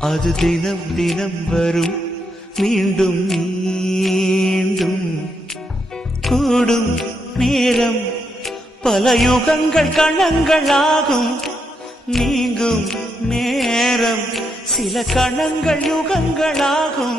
அது தினம் தினம் வரும் மீண்டும் மீண்டும் கூடும் நேரம் பல யுகங்கள் கணங்கள் ஆகும் நீங்கும் நேரம் சில கணங்கள் யுகங்களாகும்